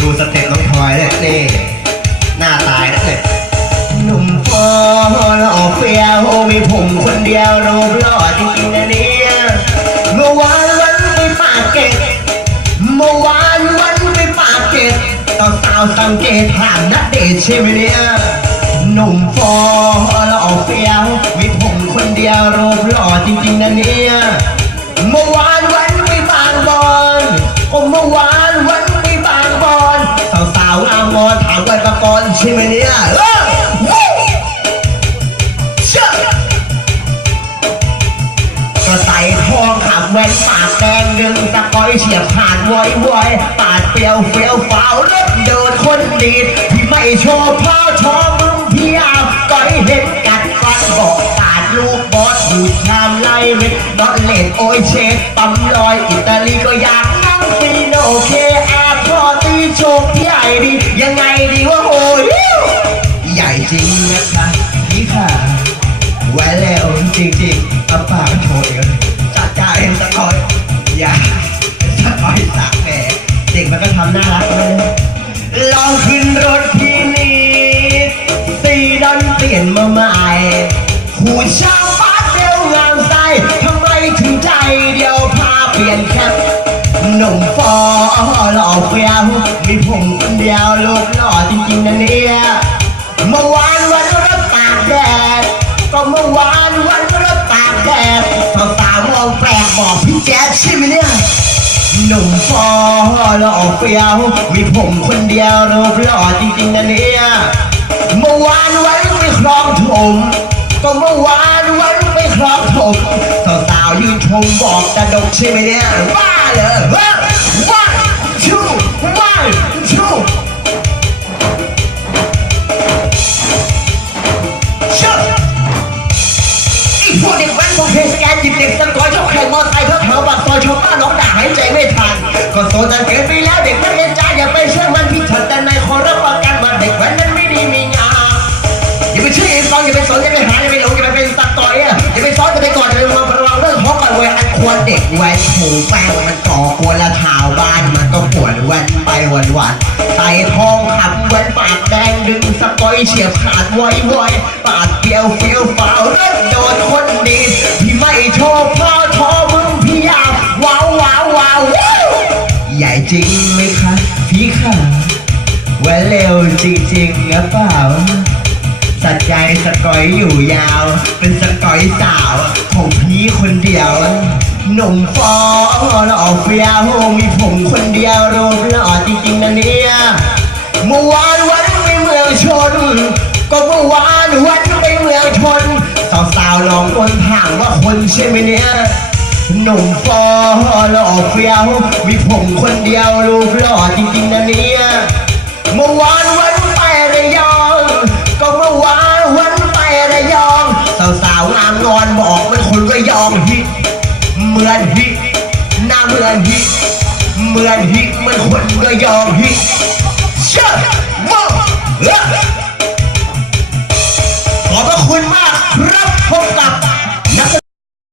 ดูสเต็ปน้องพลอยเนี่ยนี่หน้าตายนะเนี่ยหนุ่มฟอหล่อเฟี้ยวมีผมคนเดียวรูปหล่อจริงๆนะเนี่ยเมื่อวานวันไปปากเกร็ดเมื่อวานวันไปปากเกร็ดตอนสาวสังเกตผ่านนัดเดทใช่ไหมเนี่ยหนุ่มฟอหล่อเฟี้ยวมีผมคนเดียวรูปหล่อจริงๆนะเนี่ยเมื่อวาน ช่ไหมเนี่ยเออใส่ทองขับแว่นปากแดงหนึ่งตะก้อยเฉียบผ่านวอยวอยปาดเปรียวเฟี้ยวฟ้าวรถเดินคนดีดที่ไม่โชว์พ่อชอมึงพี่อาก้อยเห็นกัดฟันบอกปาดลูกบอสดูดชามไล่เม็ดดอทเลดโอยเชฟปั๊มลอยอิตาลีก็อยากนั่งซีโนเคอาพอตีโชคใหญ่ดียังไงดีวะ จริงนะคะนี่ค่ะไว้แล้วจริงๆป้าป้าโชว์เองจัดการเองสะกอยอย่าสะกอยสักแหมเด็กมันก็ทำน่ารักเลยลองขึ้นรถพี่นี่สีดอนเปลี่ยนมาใหม่หูชาวบ้านเดียวงามไส้ทำไมถึงใจเดียวพาเปลี่ยนแคปหนุ่มฟอหล่อเฟี้ยวมีผมคนเดียวรูปหล่อจริงๆนะเนี่ย เมื่อวานวันรถตากแดดก็เมื่อวานวันรถตากแดดสาวๆมองแปลกบอกพี่แจ๊ดใช่ไหมเนี่ยหนุ่มฟอหล่อเฟี้ยวมีผมคนเดียวรูปหล่อจริงๆนะเนี่ยเมื่อวานวันไปคลองถมก็เมื่อวานวันไปครองผมสาวๆยืนชมบอกกระดกใช่ไหมเนี่ยว่าเลยว่าว่า ชาวบ้านน้องด่าหายใจไม่ทัน ก็โซนตันเกินไปแล้วเด็กนักเรียนจ้าอย่าไปเชื่อมันพี่ฉันแต่ในขอรับประกันว่าเด็กแว้นนั้นไม่ดีมีงาอย่าไปเชื่อไอ้ฟังอย่าไปสนอย่าไปหาอย่าไปหลงอย่าไปเป็นสัตว์ต่อยอะอย่าไปซ้อนอย่าไปกอดอย่าไประวังระวังเรื่องฮอกกันเว้ยอันควรเด็กแว้นหูแป้งมันก่อกวนละชาวบ้านมันก็ปวดแว้นไปวันวันๆใส่ทองขับแว้นปากแดงดึงสกอยเฉียบขาดไวไวปากเปรียวเฟี้ยวฟ้าวรถโดน จริงไหมคะพี่ค่ะว่าเร็วจริงๆหรือเปล่า สัจใจสกอยอยู่ยาว เป็นสกอยสาวของพี่คนเดียว หนุ่มฟอหล่อเฟี้ยวมีผมคนเดียวรูปหล่อจริงๆนะเนี่ยเมื่อวานวันไปเมืองชน ก็เมื่อวานวันไปเมืองชน สาวๆลองคนถามว่าคนใช่ไหมเนี่ย หนุ่มฟอหล่อเฟี้ยวมีผมคนเดียวรูปหล่อจริงๆนะเนี่ยเมื่อวานวันไประยอง ก็เมื่อวานวันไประยอง สาวๆงามงอนบอกเป็นคนระยองฮิเหมือนฮิหน้าเหมือนฮิเหมือนฮิเหมือนคนระยองฮิเชื่อ